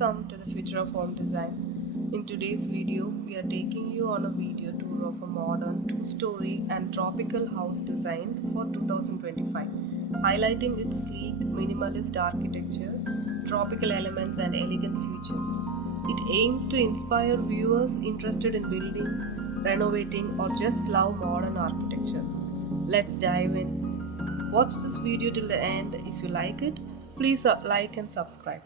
Welcome to the future of home design. In today's video, we are taking you on a video tour of a modern two-story and tropical house designed for 2025, highlighting its sleek, minimalist architecture, tropical elements, and elegant features. It aims to inspire viewers interested in building, renovating, or just love modern architecture. Let's dive in. Watch this video till the end. If you like it, please like and subscribe.